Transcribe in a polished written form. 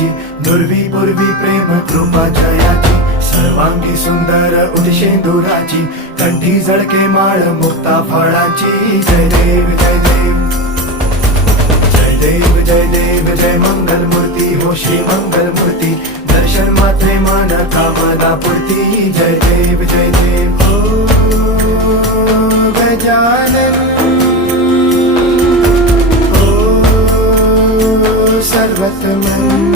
जयाची, दुर्वी पूर्वी प्रेम कृपा जयाची, सर्वांगी सुंदर उदिशेंदुराची, कंठी झळके माळ मुक्ता फळाची. जय देव जय देव जय देव जय देव जय मंगल मूर्ती हो श्री मंगल मूर्ती, दर्शन मात्रे मन कामना पूर्ती. जय देव जय देव हो गजानन हो सर्वतमन.